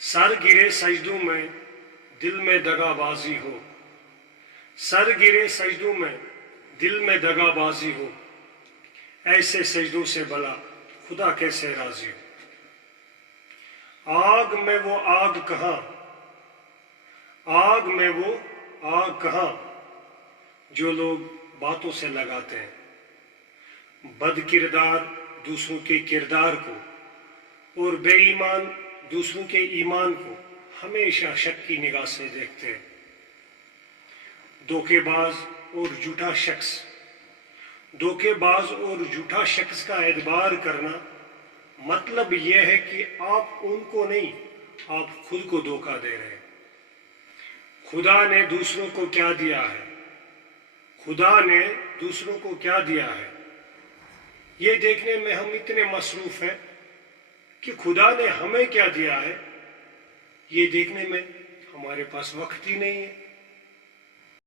سر گرے سجدوں میں دل میں دغا بازی ہو، سر گرے سجدوں میں دل میں دغا بازی ہو، ایسے سجدوں سے بھلا خدا کیسے راضی ہو۔ آگ میں وہ آگ کہاں، آگ میں وہ آگ کہاں جو لوگ باتوں سے لگاتے ہیں، بد کردار دوسروں کے کردار کو اور بے ایمان دوسروں کے ایمان کو ہمیشہ شک کی نگاہ سے دیکھتے ہیں۔ دھوکے باز اور جھوٹا شخص، دھوکے باز اور جھوٹا شخص کا اعتبار کرنا مطلب یہ ہے کہ آپ ان کو نہیں، آپ خود کو دھوکہ دے رہے ہیں۔ خدا نے دوسروں کو کیا دیا ہے، خدا نے دوسروں کو کیا دیا ہے، یہ دیکھنے میں ہم اتنے مصروف ہیں کہ خدا نے ہمیں کیا دیا ہے یہ دیکھنے میں ہمارے پاس وقت ہی نہیں ہے۔